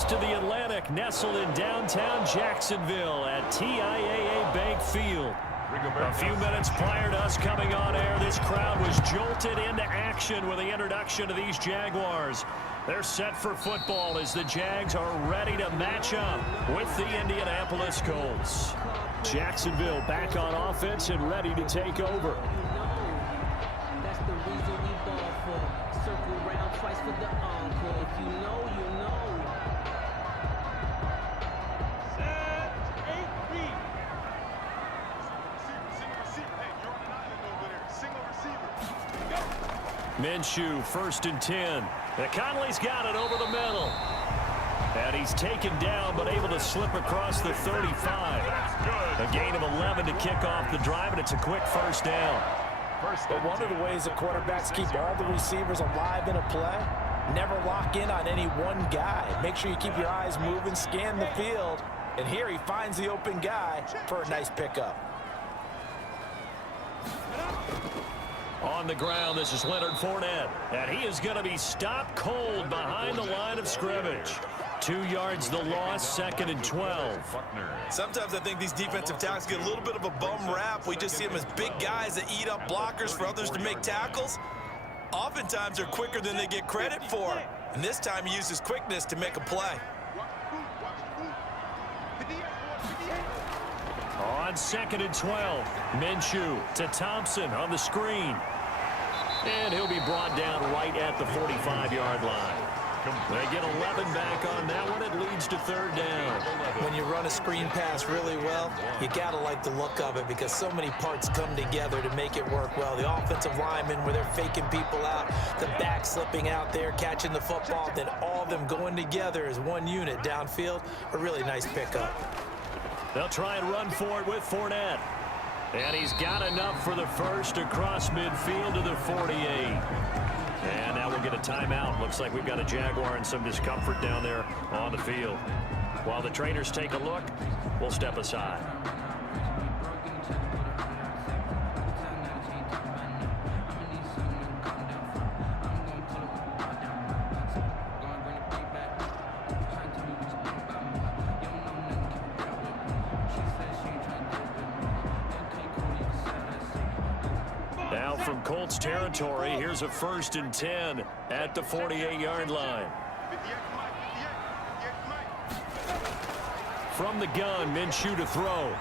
west of the Atlantic, nestled in downtown Jacksonville at TIAA Bank Field. A few minutes prior to us coming on air, this crowd was jolted into action with the introduction of these Jaguars. They're set for football as the Jags are ready to match up with the Indianapolis Colts. Jacksonville back on offense and ready to take over. That's the reason we ball for. Circle round twice for the encore. If you know, you know. Set, 8-B. Single receiver. Hey, you're on an island over there. Single receiver. Go. Minshew, 1st and 10. Conley's got it over the middle. And he's taken down, but able to slip across the 35. A gain of 11 to kick off the drive, and it's a quick first down. But one of the ways the quarterbacks keep all the receivers alive in a play, never lock in on any one guy. Make sure you keep your eyes moving, scan the field. And here he finds the open guy for a nice pickup. On the ground, this is Leonard Fournette. And he is going to be stopped cold behind the line of scrimmage. 2 yards the loss, 2nd and 12. Sometimes I think these defensive tackles get a little bit of a bum rap. We just see them as big guys that eat up blockers for others to make tackles. Oftentimes they're quicker than they get credit for. And this time he used his quickness to make a play. On 2nd and 12, Minshew to Thompson on the screen. And he'll be brought down right at the 45-yard line. They get 11 back on that one. It leads to 3rd down. When you run a screen pass really well, you got to like the look of it because so many parts come together to make it work well. The offensive linemen where they're faking people out, the back slipping out there, catching the football, then all of them going together as one unit downfield. A really nice pickup. They'll try and run for it with Fournette. And he's got enough for the first across midfield to the 48. And now we'll get a timeout. Looks like we've got a Jaguar and some discomfort down there on the field. While the trainers take a look, we'll step aside. Now from Colts territory, here's a 1st and 10 at the 48-yard line. From the gun, Minshew to throw.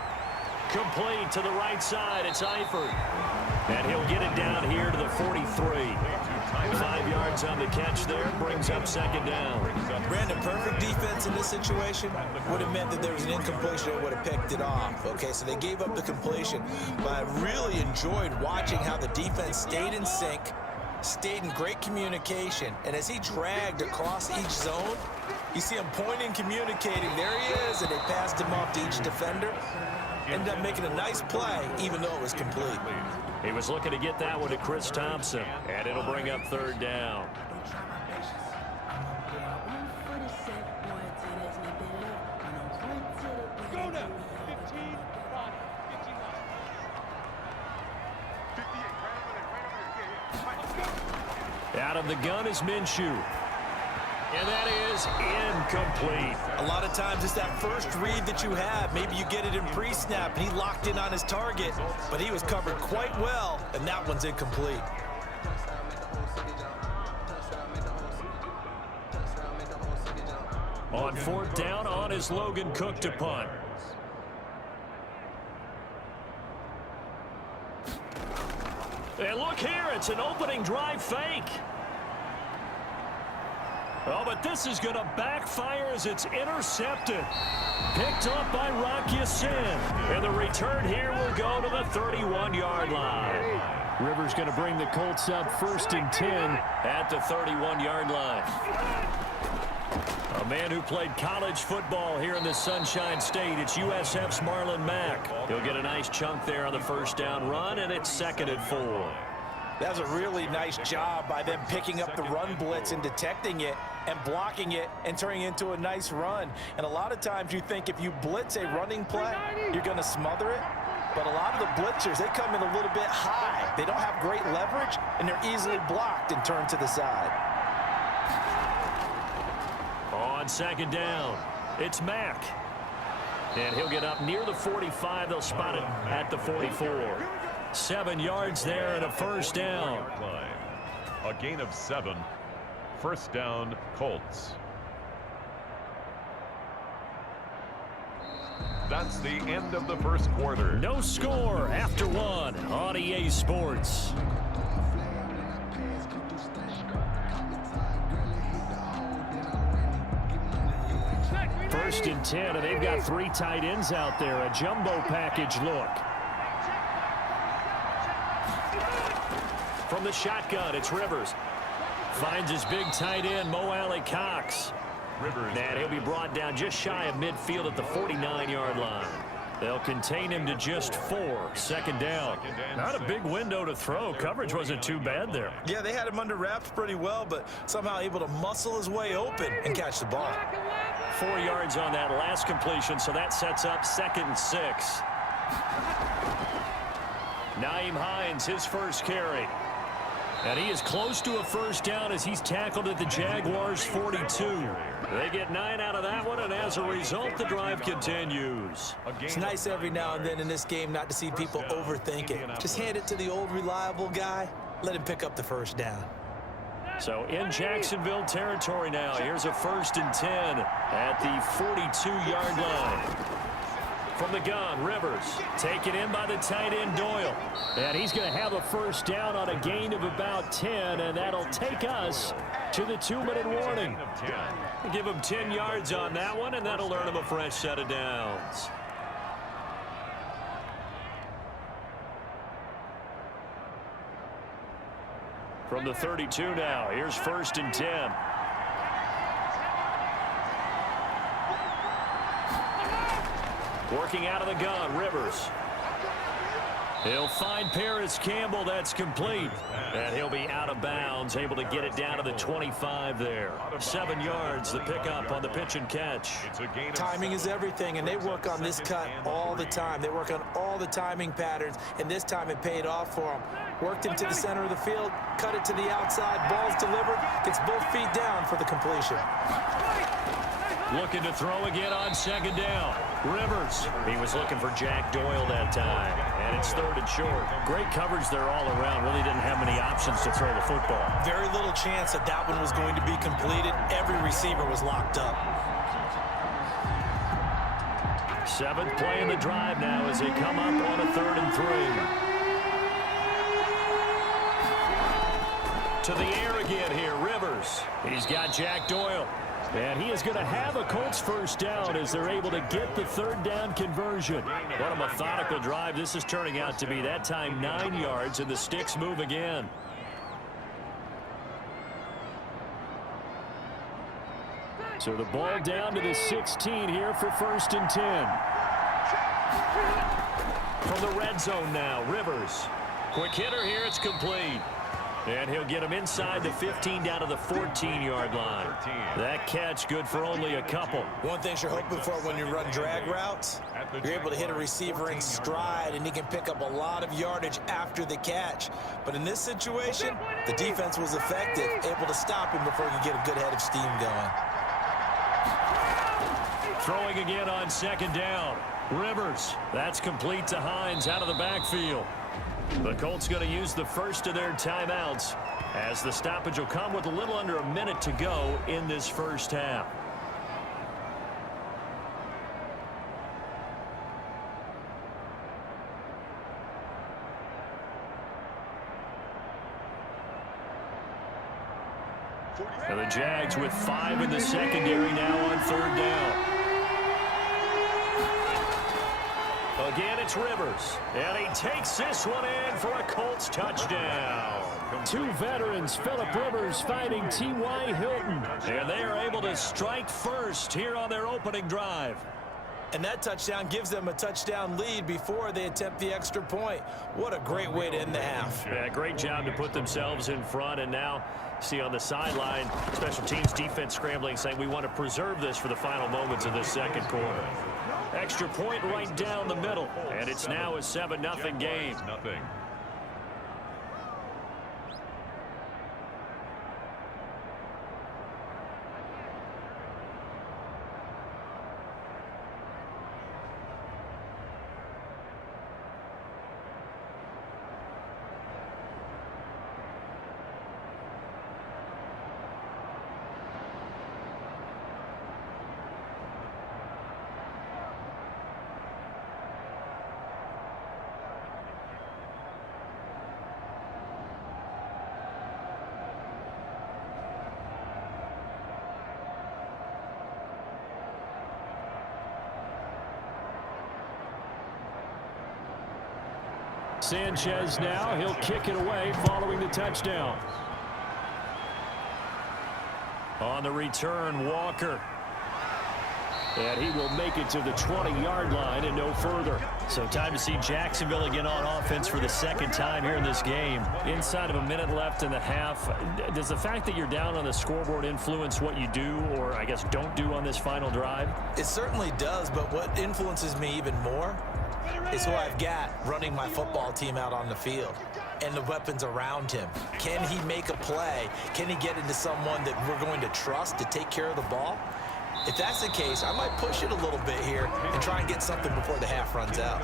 Complete to the right side, it's Eifert. And he'll get it down here to the 43. 5 yards on the catch there, brings up 2nd down. Brandon, perfect defense in this situation would have meant that there was an incompletion that would have picked it off. Okay, so they gave up the completion. But I really enjoyed watching how the defense stayed in sync, stayed in great communication, and as he dragged across each zone, you see him pointing, communicating. There he is, and they passed him off to each defender. Ended up making a nice play, even though it was complete. He was looking to get that one to Chris Thompson, and it'll bring up 3rd down. Go now. 15, 5, 59. Out of the gun is Minshew. And that is incomplete. A lot of times it's that first read that you have. Maybe you get it in pre-snap and he locked in on his target, but he was covered quite well, and that one's incomplete. On 4th down, on is Logan Cook to punt. And look here, it's an opening drive fake. Oh, but this is going to backfire as it's intercepted. Picked up by Rock Ya-Sin. And the return here will go to the 31-yard line. Rivers going to bring the Colts up 1st and 10 at the 31-yard line. A man who played college football here in the Sunshine State. It's USF's Marlon Mack. He'll get a nice chunk there on the 1st down run, and it's 2nd and 4. That was a really nice job by them picking up the run blitz and detecting it and blocking it and turning it into a nice run. And a lot of times you think if you blitz a running play, you're going to smother it. But a lot of the blitzers, they come in a little bit high. They don't have great leverage, and they're easily blocked and turned to the side. On second down. It's Mack. And he'll get up near the 45. They'll spot it at the 44. 7 yards there and a first down. A gain of 7. First down, Colts. That's the end of the first quarter. No score after 1 on EA Sports. First and 10, and they've got 3 tight ends out there. A jumbo package look. From the shotgun, it's Rivers. Finds his big tight end, Mo Alley Cox. And he'll be brought down just shy of midfield at the 49-yard line. They'll contain him to just 4. Second down. Not a big window to throw. Coverage wasn't too bad there. Yeah, they had him under wraps pretty well, but somehow able to muscle his way open and catch the ball. 4 yards on that last completion, so that sets up 2nd and 6. Nyheim Hines, his first carry. And he is close to a first down as he's tackled at the Jaguars' 42. They get 9 out of that one, and as a result, the drive continues. It's nice every now and then in this game not to see people overthink it. Just hand it to the old reliable guy. Let him pick up the first down. So in Jacksonville territory now. Here's a 1st and 10 at the 42-yard line. From the gun, Rivers taken in by the tight end Doyle. And he's going to have a first down on a gain of about 10, and that'll take us to the 2-minute warning. Give him 10 yards on that one, and that'll earn him a fresh set of downs. From the 32 now, here's 1st and 10. Working out of the gun, Rivers. He'll find Paris Campbell. That's complete. And he'll be out of bounds, able to get it down to the 25 there. 7 yards, the pickup on the pitch and catch. Timing is everything, and they work on this cut all the time. They work on all the timing patterns, and this time it paid off for them. Worked him to the center of the field, cut it to the outside, ball's delivered, gets both feet down for the completion. Looking to throw again on 2nd down. Rivers. He was looking for Jack Doyle that time. And it's 3rd and short. Great coverage there all around. Really didn't have many options to throw the football. Very little chance that that one was going to be completed. Every receiver was locked up. 7th play in the drive now as they come up on a 3rd and 3. To the air again here, Rivers. He's got Jack Doyle. And he is going to have a Colts first down as they're able to get the 3rd down conversion. What a methodical drive this is turning out to be. That time 9 yards, and the sticks move again. So the ball down to the 16 here for 1st and 10. From the red zone now, Rivers. Quick hitter here, it's complete. And he'll get him inside the 15 down to the 14-yard line. That catch good for only a couple. One thing you're hoping for when you run drag routes, you're able to hit a receiver in stride, and he can pick up a lot of yardage after the catch. But in this situation, the defense was effective, able to stop him before he could get a good head of steam going. Throwing again on 2nd down. Rivers. That's complete to Hines out of the backfield. The Colts going to use the first of their timeouts as the stoppage will come with a little under a minute to go in this first half. And the Jags with 5 in the secondary now on 3rd down. Again, it's Rivers, and he takes this one in for a Colts touchdown. 2 veterans, Phillip Rivers fighting T.Y. Hilton, and they are able to strike first here on their opening drive. And that touchdown gives them a touchdown lead before they attempt the extra point. What a great way to end the half. Yeah, great job to put themselves in front, and now see on the sideline, special teams defense scrambling, saying we want to preserve this for the final moments of this second quarter. Extra point right down the middle, and it's now a 7-0 game. Sanchez now. He'll kick it away following the touchdown. On the return, Walker. And he will make it to the 20-yard line and no further. So time to see Jacksonville again on offense for the second time here in this game. Inside of a minute left in the half, does the fact that you're down on the scoreboard influence what you do or, I guess, don't do on this final drive? It certainly does, but what influences me even more is who I've got running my football team out on the field and the weapons around him. Can he make a play? Can he get into someone that we're going to trust to take care of the ball? If that's the case, I might push it a little bit here and try and get something before the half runs out.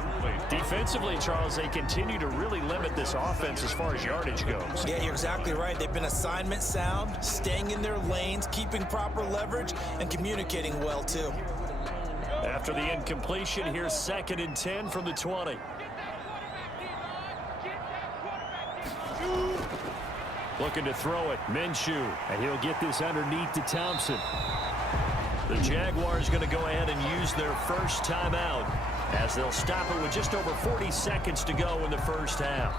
Defensively, Charles, they continue to really limit this offense as far as yardage goes. Yeah, you're exactly right. They've been assignment sound, staying in their lanes, keeping proper leverage, and communicating well, too. After the incompletion, here's 2nd and 10 from the 20. Looking to throw it, Minshew, and he'll get this underneath to Thompson. The Jaguars going to go ahead and use their first timeout as they'll stop it with just over 40 seconds to go in the first half.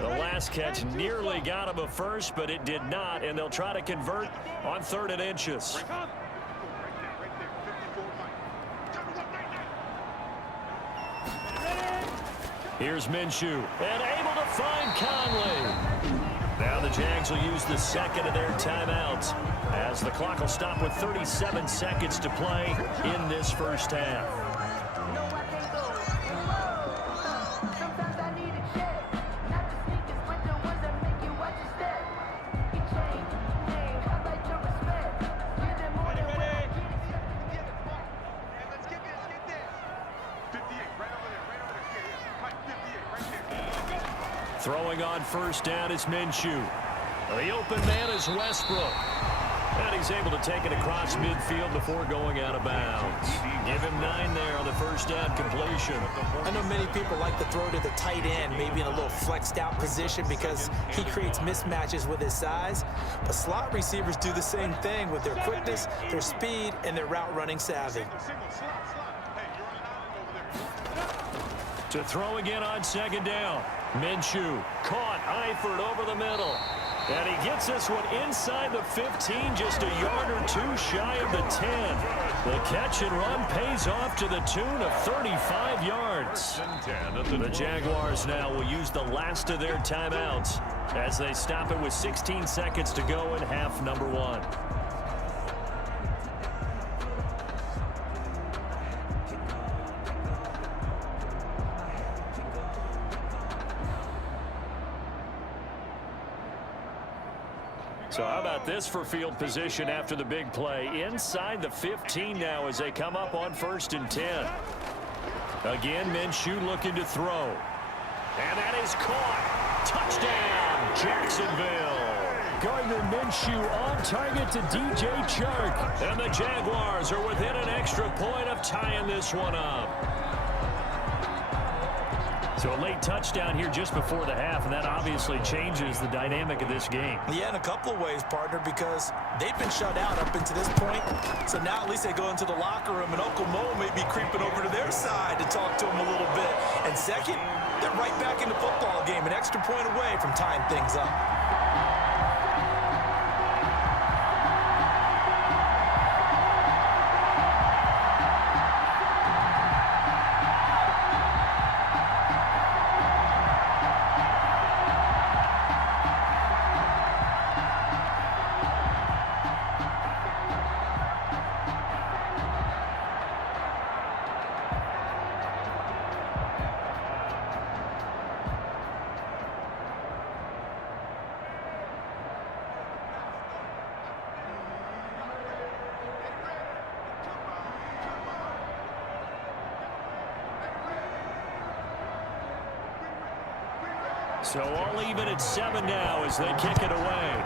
The last catch nearly got him a first, but it did not, and they'll try to convert on 3rd and inches. Here's Minshew, and able to find Conley. Now the Jags will use the second of their timeouts as the clock will stop with 37 seconds to play in this first half. Throwing on first down is Minshew. The open man is Westbrook. And he's able to take it across midfield before going out of bounds. Give him 9 there on the first down completion. I know many people like to throw to the tight end, maybe in a little flexed out position because he creates mismatches with his size. But slot receivers do the same thing with their quickness, their speed, and their route running savvy. To throw again on 2nd down. Minshew caught Eifert over the middle. And he gets this one inside the 15, just a yard or 2 shy of the 10. The catch and run pays off to the tune of 35 yards. The Jaguars now will use the last of their timeouts as they stop it with 16 seconds to go in half number 1. So how about this for field position after the big play? Inside the 15 now as they come up on 1st and 10. Again, Minshew looking to throw. And that is caught. Touchdown, Jacksonville. Gardner Minshew on target to DJ Chark. And the Jaguars are within an extra point of tying this one up. So a late touchdown here just before the half, and that obviously changes the dynamic of this game. Yeah, in a couple of ways, partner, because they've been shut out up until this point. So now at least they go into the locker room, and Uncle Mo may be creeping over to their side to talk to him a little bit. And second, they're right back in the football game, an extra point away from tying things up. So all even at 7 now as they kick it away.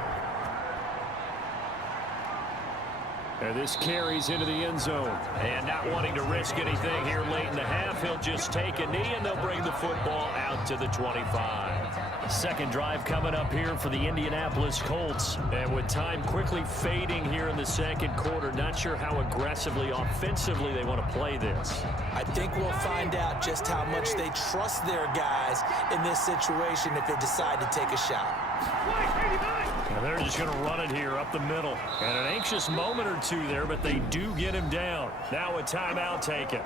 And this carries into the end zone. And not wanting to risk anything here late in the half, he'll just take a knee, and they'll bring the football out to the 25. Second drive coming up here for the Indianapolis Colts. And with time quickly fading here in the second quarter, not sure how aggressively, offensively they want to play this. I think we'll find out just how much they trust their guys in this situation if they decide to take a shot. And they're just going to run it here up the middle. And an anxious moment or two there, but they do get him down. Now a timeout taken.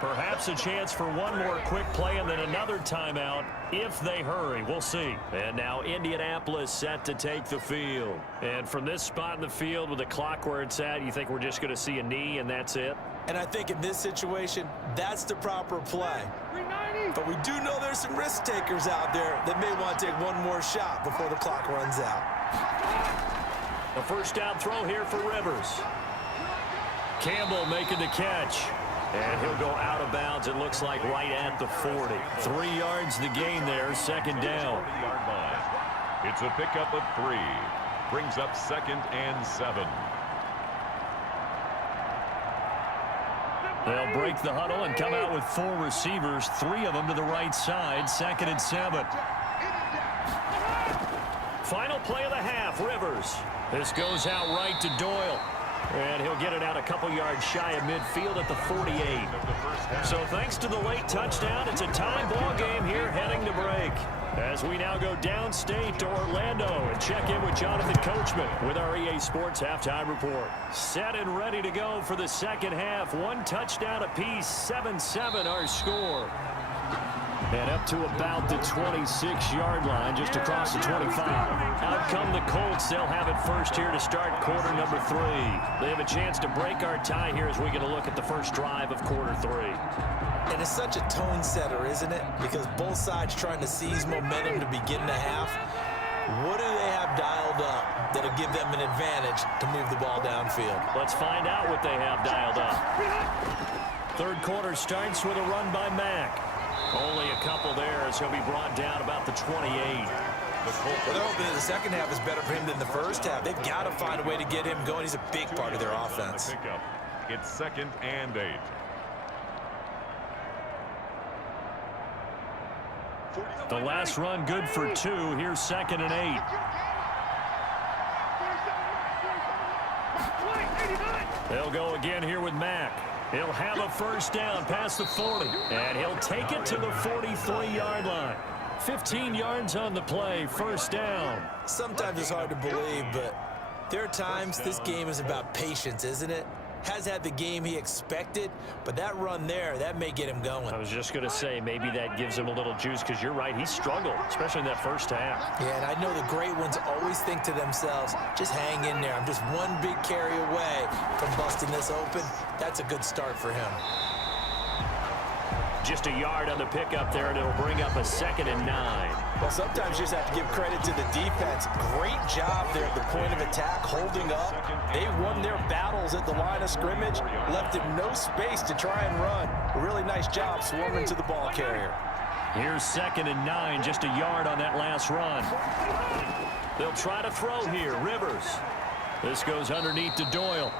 Perhaps a chance for one more quick play and then another timeout if they hurry. We'll see. And now Indianapolis set to take the field. And from this spot in the field with the clock where it's at, you think we're just going to see a knee and that's it? And I think in this situation, that's the proper play. But we do know there's some risk takers out there that may want to take one more shot before the clock runs out. A first down throw here for Rivers. Campbell making the catch. And he'll go out of bounds, it looks like, right at the 40. 3 yards the gain there, second down. It's a pickup of 3. Brings up 2nd and 7. They'll break the huddle and come out with 4 receivers, 3 of them to the right side, 2nd and 7. Final play of the half, Rivers. This goes out right to Doyle. And he'll get it out a couple yards shy of midfield at the 48. So thanks to the late touchdown, it's a tie ball game here heading to break. As we now go downstate to Orlando and check in with Jonathan Coachman with our EA Sports Halftime Report. Set and ready to go for the second half. 1 touchdown apiece, 7-7 our score. And up to about the 26-yard line, just across the 25. Out come the Colts. They'll have it first here to start quarter number 3. They have a chance to break our tie here as we get a look at the first drive of quarter 3. And it's such a tone setter, isn't it? Because both sides trying to seize momentum to begin the half. What do they have dialed up that'll give them an advantage to move the ball downfield? Let's find out what they have dialed up. Third quarter starts with a run by Mack. Only a couple there as he'll be brought down about the 28. Well, they're hoping that the second half is better for him than the first half. They've got to find a way to get him going. He's a big part of their offense. It's 2nd and 8. The last run good for 2. Here's 2nd and 8. They'll go again here with Mack. He'll have a first down past the 40. And he'll take it to the 43-yard line. 15 yards on the play, first down. Sometimes it's hard to believe, but there are times this game is about patience, isn't it? Has had the game he expected, but that run there, that may get him going. I was just going to say, maybe that gives him a little juice, because you're right, he struggled, especially in that first half. Yeah, and I know the great ones always think to themselves, just hang in there. I'm just one big carry away from busting this open. That's a good start for him. Just a yard on the pickup there, and it'll bring up a 2nd and 9. Well, sometimes you just have to give credit to the defense. Great job there at the point of attack, holding up. They won their battles at the line of scrimmage, left him no space to try and run. A really nice job swarming to the ball carrier. Here's 2nd and 9, just a yard on that last run. They'll try to throw here, Rivers. This goes underneath to Doyle.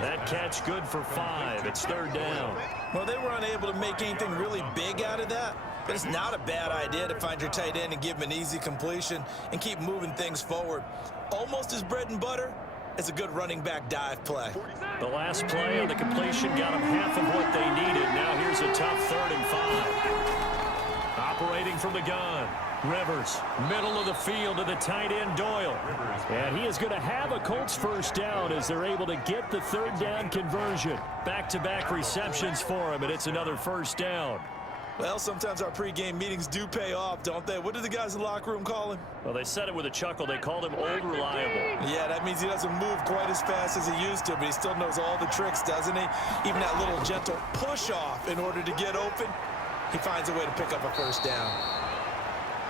That catch good for 5. It's 3rd down. Well, they were unable to make anything really big out of that, but it's not a bad idea to find your tight end and give him an easy completion and keep moving things forward. Almost as bread and butter as a good running back dive play. The last play on the completion got them half of what they needed. Now here's a tough 3rd and 5. Operating from the gun. Rivers, middle of the field to the tight end, Doyle. And he is going to have a Colts first down as they're able to get the 3rd down conversion. Back-to-back receptions for him, and it's another first down. Well, sometimes our pregame meetings do pay off, don't they? What do the guys in the locker room call him? Well, they said it with a chuckle. They called him Old Reliable. Yeah, that means he doesn't move quite as fast as he used to, but he still knows all the tricks, doesn't he? Even that little gentle push-off in order to get open, he finds a way to pick up a first down.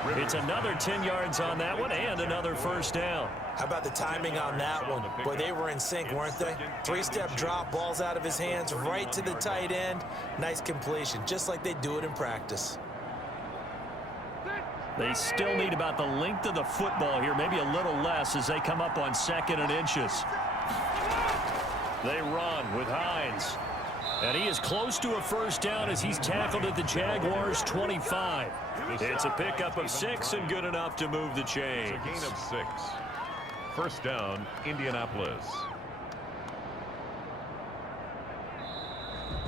It's another 10 yards on that one and another first down. How about the timing on that one? Boy, they were in sync, weren't they? 3-step drop, balls out of his hands, right to the tight end. Nice completion, just like they do it in practice. They still need about the length of the football here, maybe a little less as they come up on 2nd and inches. They run with Hines. And he is close to a first down as he's tackled at the Jaguars' 25. It's a pickup of 6 and good enough to move the chains. It's a gain of 6. First down, Indianapolis.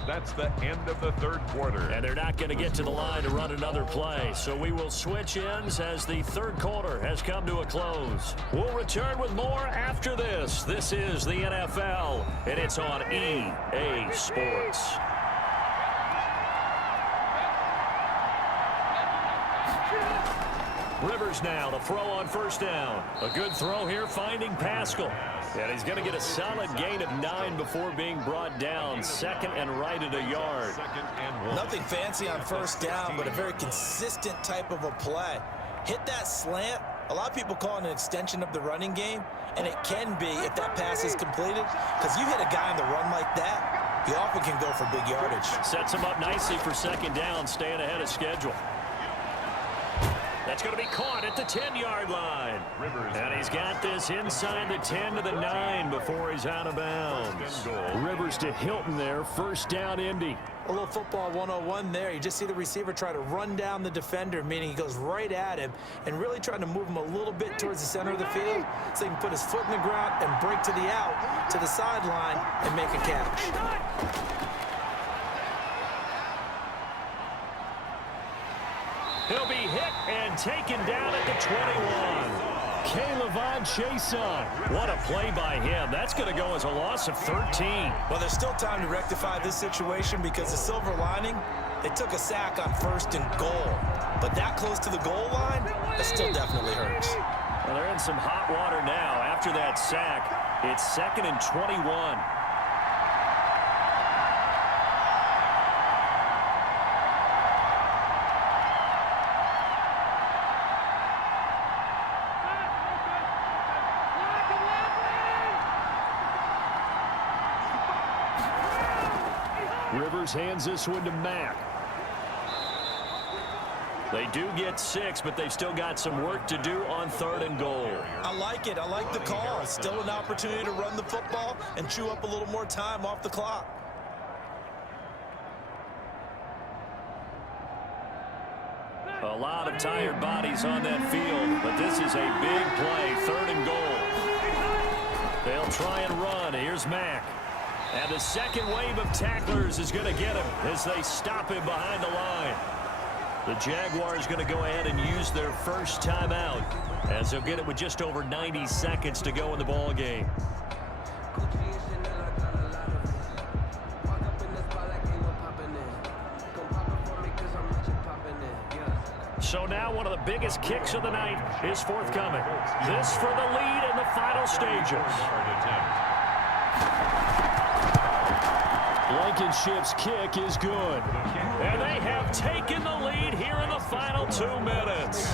That's the end of the third quarter. And they're not going to get to the line to run another play. So we will switch ends as the third quarter has come to a close. We'll return with more after this. This is the NFL, and it's on EA Sports. Rivers now to throw on first down. A good throw here, finding Pascal. And he's going to get a solid gain of 9 before being brought down. Second and right at a yard. Nothing fancy on first down, but a very consistent type of a play. Hit that slant. A lot of people call it an extension of the running game, and it can be if that pass is completed, because you hit a guy on the run like that, he often can go for big yardage. Sets him up nicely for second down, staying ahead of schedule. That's going to be caught at the 10-yard line. And he's got this inside the 10 to the 9 before he's out of bounds. Rivers to Hilton there, first down Indy. A little football 101 there. You just see the receiver try to run down the defender, meaning he goes right at him and really trying to move him a little bit towards the center of the field so he can put his foot in the ground and break to the out, to the sideline, and make a catch. He'll be hit and taken down at the 21. K'Lavon Chason. What a play by him. That's going to go as a loss of 13. Well, there's still time to rectify this situation because the silver lining, they took a sack on first and goal. But that close to the goal line, that still definitely hurts. Well, they're in some hot water now. After that sack, it's second and 21. Rivers hands this one to Mack. They do get 6, but they've still got some work to do on third and goal. I like it. I like the call. Still an opportunity to run the football and chew up a little more time off the clock. A lot of tired bodies on that field, but this is a big play, third and goal. They'll try and run. Here's Mack. And the second wave of tacklers is going to get him as they stop him behind the line. The Jaguars going to go ahead and use their first timeout as they'll get it with just over 90 seconds to go in the ball game. So now one of the biggest kicks of the night is forthcoming. This for the lead in the final stages. Blankenship's kick is good. And they have taken the lead here in the final 2 minutes.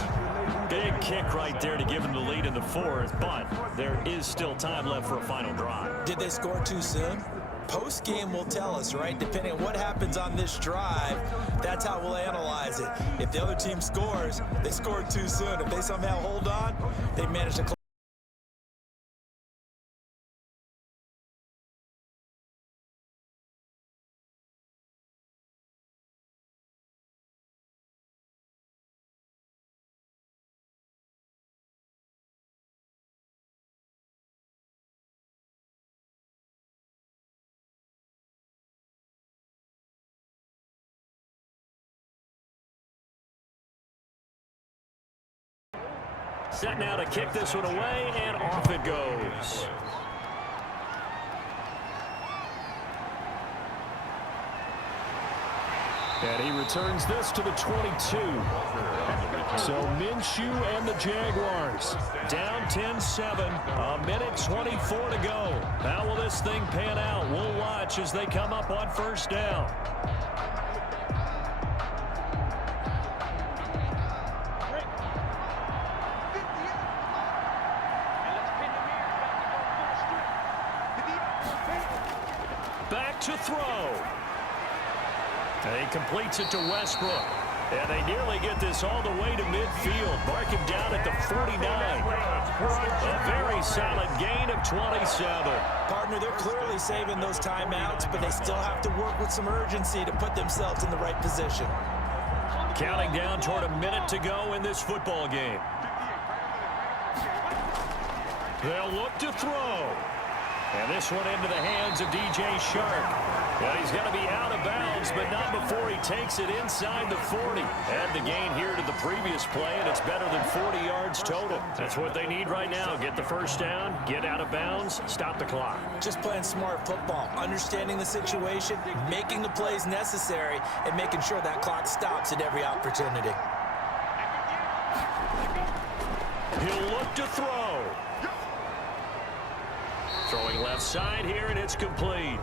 Big kick right there to give them the lead in the fourth, but there is still time left for a final drive. Did they score too soon? Post-game will tell us, right? Depending on what happens on this drive, that's how we'll analyze it. If the other team scores, they scored too soon. If they somehow hold on, they managed to close. Set now to kick this one away, and off it goes. And he returns this to the 22. So Minshew and the Jaguars down 10-7, a minute 24 to go. How will this thing pan out? We'll watch as they come up on first down. Back to throw. And he completes it to Westbrook. And they nearly get this all the way to midfield. Mark him down at the 49. A very solid gain of 27. Partner, they're clearly saving those timeouts, but they still have to work with some urgency to put themselves in the right position. Counting down toward a minute to go in this football game. They'll look to throw. And this one into the hands of DJ Shark. And he's going to be out of bounds, but not before he takes it inside the 40. Add the gain here to the previous play, and it's better than 40 yards total. That's what they need right now. Get the first down, get out of bounds, stop the clock. Just playing smart football, understanding the situation, making the plays necessary, and making sure that clock stops at every opportunity. He'll look to throw. Throwing left side here, and it's complete.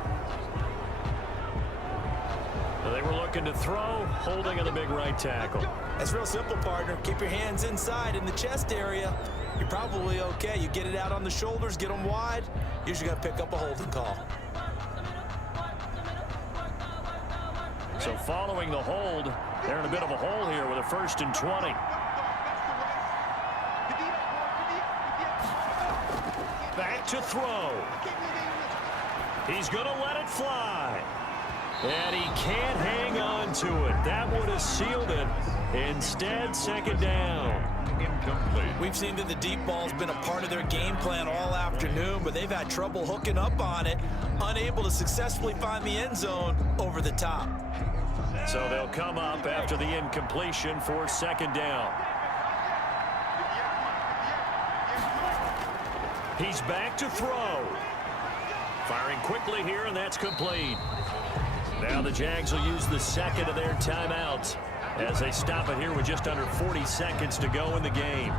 They were looking to throw, holding on the big right tackle. That's real simple, partner. Keep your hands inside in the chest area. You're probably okay. You get it out on the shoulders, get them wide. Usually going to pick up a holding call. So following the hold, they're in a bit of a hole here with a 1st and 20. Back to throw. He's going to let it fly. And he can't hang on to it. That would have sealed it. Instead, second down. Incomplete. We've seen that the deep ball's been a part of their game plan all afternoon, but they've had trouble hooking up on it, unable to successfully find the end zone over the top. So they'll come up after the incompletion for second down. He's back to throw. Firing quickly here, and that's complete. Now the Jags will use the second of their timeouts as they stop it here with just under 40 seconds to go in the game.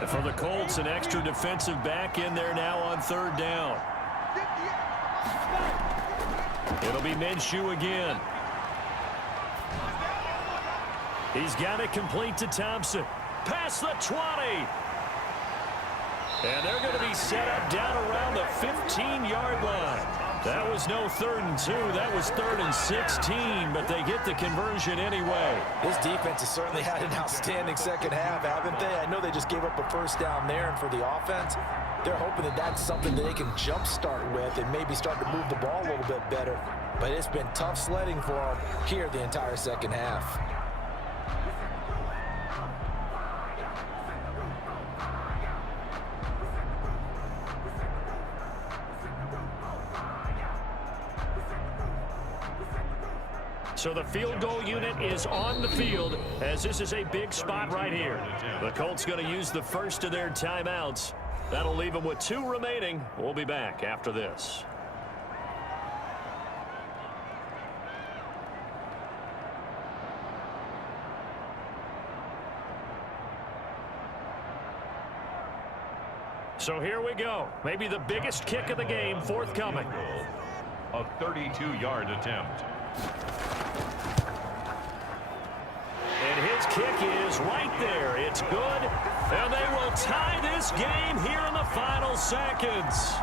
And for the Colts, an extra defensive back in there now on 3rd down. It'll be Minshew again. He's got it complete to Thompson. Past the 20. And they're going to be set up down around the 15-yard line. That was no 3rd and 2. That was 3rd and 16, but they get the conversion anyway. This defense has certainly had an outstanding second half, haven't they? I know they just gave up a 1st down there, and for the offense, they're hoping that that's something that they can jumpstart with and maybe start to move the ball a little bit better. But it's been tough sledding for them here the entire second half. So the field goal unit is on the field as this is a big spot right here. The Colts going to use the first of their timeouts. That'll leave them with 2 remaining. We'll be back after this. So here we go. Maybe the biggest kick of the game forthcoming. A 32-yard attempt. And his kick is right there. It's good. And they will tie this game here in the final seconds.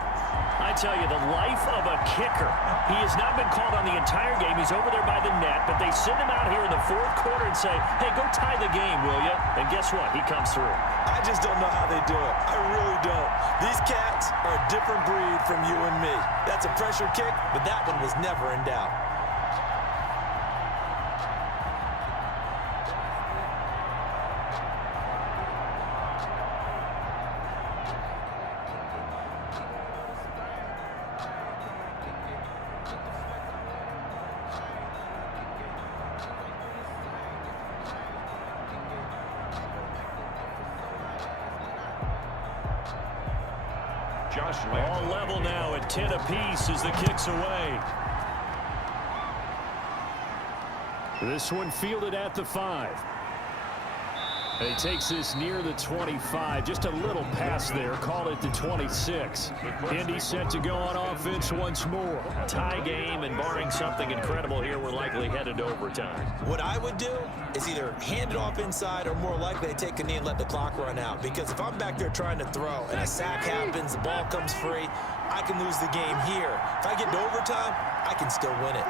I tell you, the life of a kicker. He has not been called on the entire game. He's over there by the net, but they send him out here in the 4th quarter and say, hey, go tie the game, will you? And guess what? He comes through. I just don't know how they do it. I really don't. These cats are a different breed from you and me. That's a pressure kick, but that one was never in doubt. All level now at 10 apiece as the kick's away. This one fielded at the 5. And he takes this near the 25. Just a little pass there. Call it the 26. Indy set to go on offense once more. Tie game, and barring something incredible here, we're likely headed to overtime. What I would do is either hand it off inside or more likely take a knee and let the clock run out. Because if I'm back there trying to throw and a sack happens, the ball comes free, I can lose the game here. If I get to overtime, I can still win it.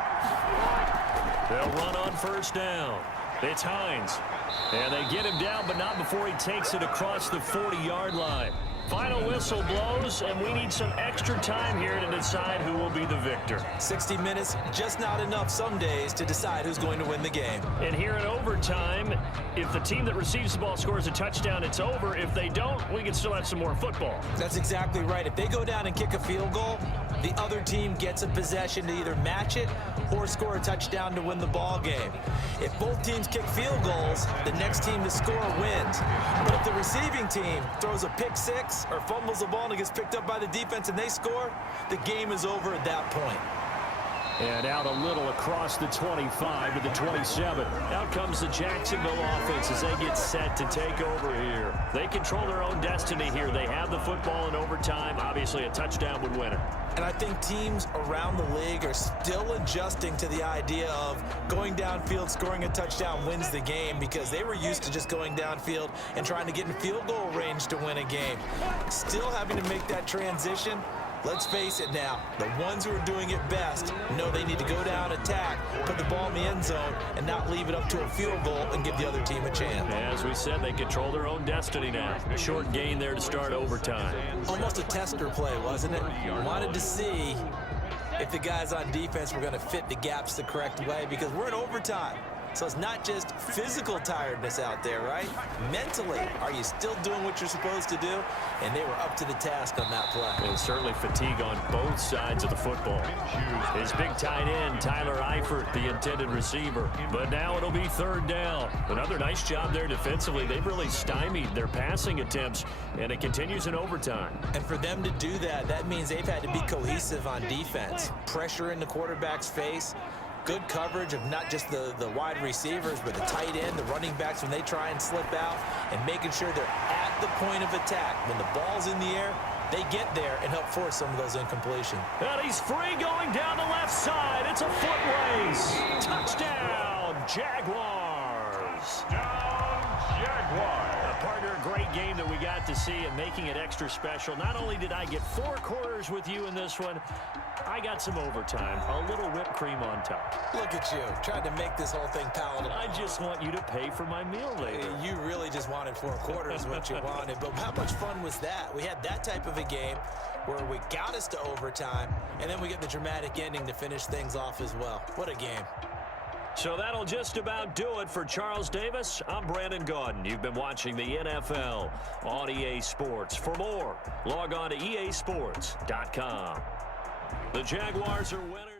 They'll run on first down. It's Hines. And they get him down, but not before he takes it across the 40-yard line. Final whistle blows, and we need some extra time here to decide who will be the victor. 60 minutes, just not enough some days to decide who's going to win the game. And here in overtime, if the team that receives the ball scores a touchdown, it's over. If they don't, we can still have some more football. That's exactly right. If they go down and kick a field goal, the other team gets a possession to either match it or score a touchdown to win the ball game. If both teams kick field goals, the next team to score wins. But if the receiving team throws a pick six or fumbles the ball and it gets picked up by the defense and they score, the game is over at that point. And out a little across the 25 to the 27. Out comes the Jacksonville offense as they get set to take over here. They control their own destiny here. They have the football in overtime. Obviously, a touchdown would win it. And I think teams around the league are still adjusting to the idea of going downfield, scoring a touchdown wins the game, because they were used to just going downfield and trying to get in field goal range to win a game. Still having to make that transition. Let's face it now, the ones who are doing it best know they need to go down, attack, put the ball in the end zone, and not leave it up to a field goal and give the other team a chance. As we said, they control their own destiny now. A short gain there to start overtime. Almost a tester play, wasn't it? Wanted to see if the guys on defense were going to fit the gaps the correct way, because we're in overtime. So it's not just physical tiredness out there, right? Mentally, are you still doing what you're supposed to do? And they were up to the task on that play. And certainly fatigue on both sides of the football. His big tight end, Tyler Eifert, the intended receiver. But now it'll be third down. Another nice job there defensively. They've really stymied their passing attempts, and it continues in overtime. And for them to do that, that means they've had to be cohesive on defense. Pressure in the quarterback's face. Good coverage of not just the wide receivers, but the tight end, the running backs when they try and slip out, and making sure they're at the point of attack. When the ball's in the air, they get there and help force some of those incompletions. And he's free going down the left side. It's a foot race. Touchdown, Jaguars. Jaguars. Partner, a great game that we got to see and making it extra special. Not only did I get 4 quarters with you in this one, I got some overtime, a little whipped cream on top. Look at you, trying to make this whole thing palatable. I just want you to pay for my meal later. You really just wanted 4 quarters what you wanted, but how much fun was that? We had that type of a game where we got us to overtime, and then we get the dramatic ending to finish things off as well. What a game. So that'll just about do it for Charles Davis. I'm Brandon Gaudin. You've been watching the NFL on EA Sports. For more, log on to easports.com. The Jaguars are winners.